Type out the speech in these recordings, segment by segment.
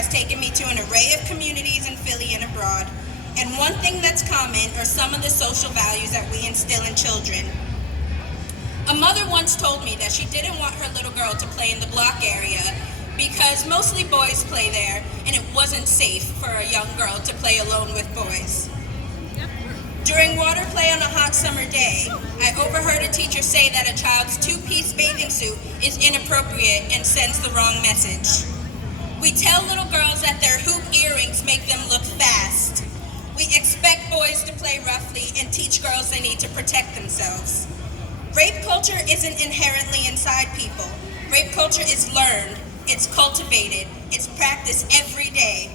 has taken me to an array of communities in Philly and abroad, and one thing that's common are some of the social values that we instill in children. A mother once told me that she didn't want her little girl to play in the block area because mostly boys play there, and it wasn't safe for a young girl to play alone with boys. During water play on a hot summer day, I overheard a teacher say that a child's two-piece bathing suit is inappropriate and sends the wrong message. We tell little girls that their hoop earrings make them look fast. We expect boys to play roughly and teach girls they need to protect themselves. Rape culture isn't inherently inside people. Rape culture is learned, it's cultivated, it's practiced every day.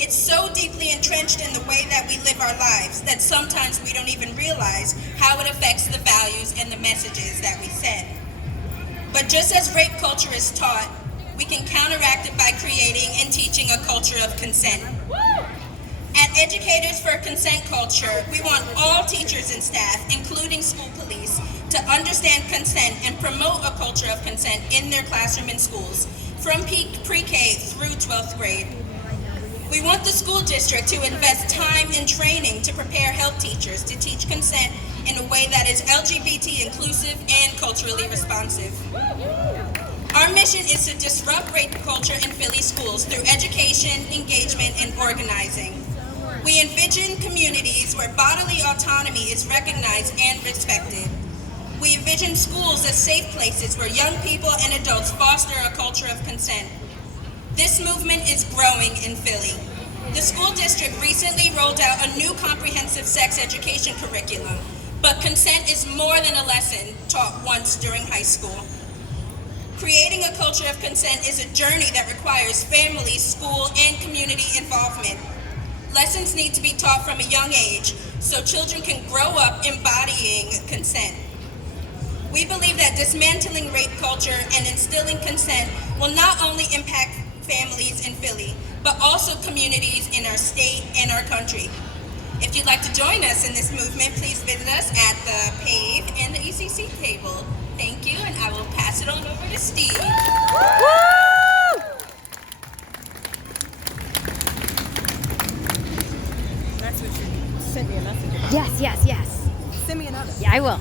It's so deeply entrenched in the way that we live our lives that sometimes we don't even realize how it affects the values and the messages that we send. But just as rape culture is taught, we can counteract it by creating and teaching a culture of consent. At Educators for Consent Culture, we want all teachers and staff, including school police, to understand consent and promote a culture of consent in their classroom and schools, from pre-K through 12th grade. We want the school district to invest time and training to prepare health teachers to teach consent in a way that is LGBT inclusive and culturally responsive. Our mission is to disrupt rape culture in Philly schools through education, engagement, and organizing. We envision communities where bodily autonomy is recognized and respected. We envision schools as safe places where young people and adults foster a culture of consent. This movement is growing in Philly. The school district recently rolled out a new comprehensive sex education curriculum, but consent is more than a lesson taught once during high school. Creating a culture of consent is a journey that requires family, school, and community involvement. Lessons need to be taught from a young age so children can grow up embodying consent. We believe that dismantling rape culture and instilling consent will not only impact families in Philly, but also communities in our state and our country. If you'd like to join us in this movement, please visit us at the PAVE and the ECC table. Thank you, and I will pass it on over to Steve. That's what you send me a message about. Yes. Send me another. Yeah, I will.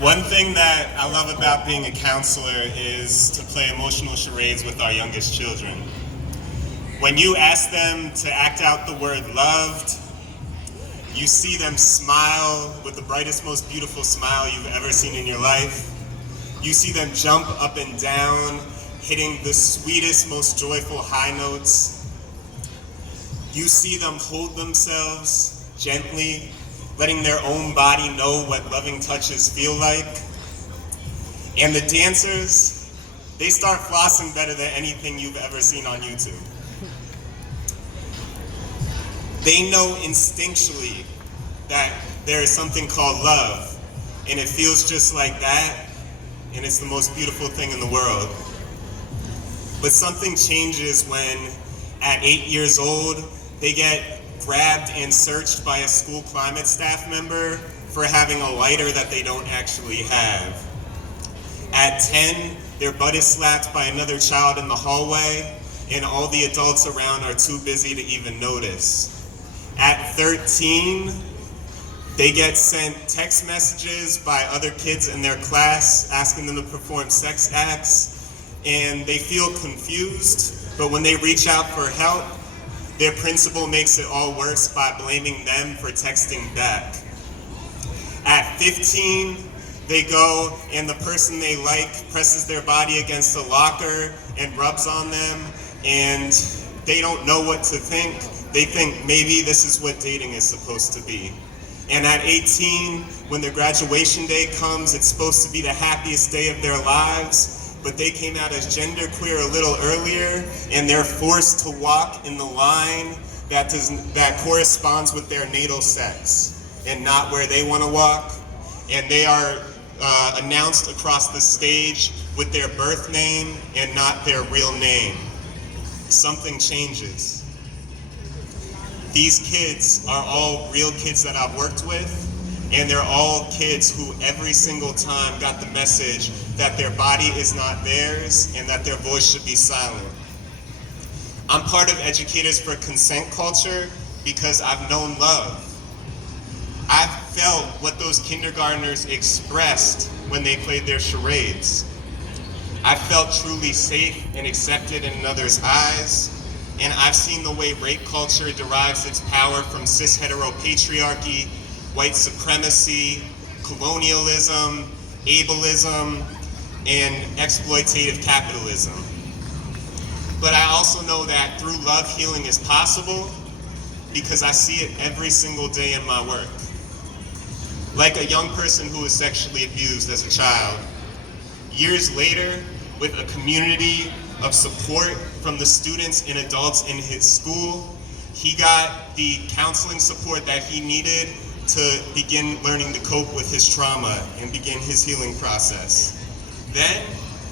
One thing that I love about being a counselor is to play emotional charades with our youngest children. When you ask them to act out the word loved, you see them smile with the brightest, most beautiful smile you've ever seen in your life. You see them jump up and down, hitting the sweetest, most joyful high notes. You see them hold themselves gently, letting their own body know what loving touches feel like. And the dancers, they start flossing better than anything you've ever seen on YouTube. They know instinctually that there is something called love, and it feels just like that, and it's the most beautiful thing in the world. But something changes when, at 8 years old, they get grabbed and searched by a school climate staff member for having a lighter that they don't actually have. At 10, their butt is slapped by another child in the hallway, and all the adults around are too busy to even notice. At 13, they get sent text messages by other kids in their class asking them to perform sex acts, and they feel confused, but when they reach out for help, their principal makes it all worse by blaming them for texting back. At 15, they go and the person they like presses their body against a locker and rubs on them, and they don't know what to think. They think maybe this is what dating is supposed to be. And at 18, when their graduation day comes, it's supposed to be the happiest day of their lives, but they came out as genderqueer a little earlier, and they're forced to walk in the line that corresponds with their natal sex and not where they want to walk. And they are announced across the stage with their birth name and not their real name. Something changes. These kids are all real kids that I've worked with, and they're all kids who every single time got the message that their body is not theirs and that their voice should be silent. I'm part of Educators for Consent culture because I've known love. I've felt what those kindergartners expressed when they played their charades. I felt truly safe and accepted in another's eyes, and I've seen the way rape culture derives its power from cis-heteropatriarchy, white supremacy, colonialism, ableism, and exploitative capitalism. But I also know that through love, healing is possible because I see it every single day in my work. Like a young person who was sexually abused as a child, years later, with a community of support from the students and adults in his school, he got the counseling support that he needed to begin learning to cope with his trauma and begin his healing process. Then,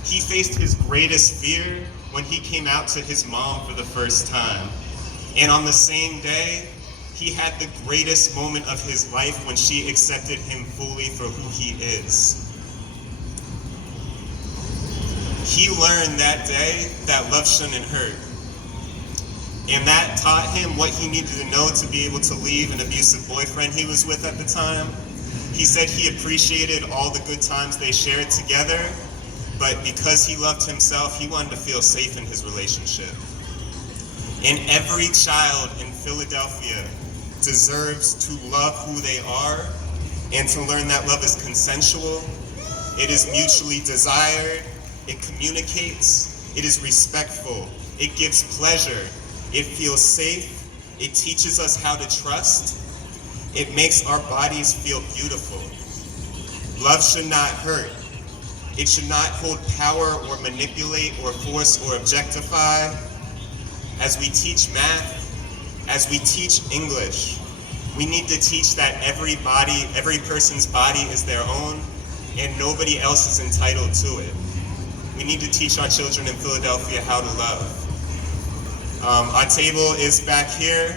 he faced his greatest fear when he came out to his mom for the first time. And on the same day, he had the greatest moment of his life when she accepted him fully for who he is. He learned that day that love shouldn't hurt. And that taught him what he needed to know to be able to leave an abusive boyfriend he was with at the time. He said he appreciated all the good times they shared together, but because he loved himself, he wanted to feel safe in his relationship. And every child in Philadelphia deserves to love who they are and to learn that love is consensual, it is mutually desired, it communicates, it is respectful, it gives pleasure, it feels safe, it teaches us how to trust, it makes our bodies feel beautiful. Love should not hurt. It should not hold power or manipulate or force or objectify. As we teach math, as we teach English, we need to teach that every person's body is their own and nobody else is entitled to it. We need to teach our children in Philadelphia how to love. Our table is back here.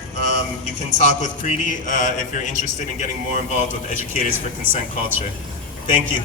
You can talk with Preeti if you're interested in getting more involved with Educators for Consent Culture. Thank you.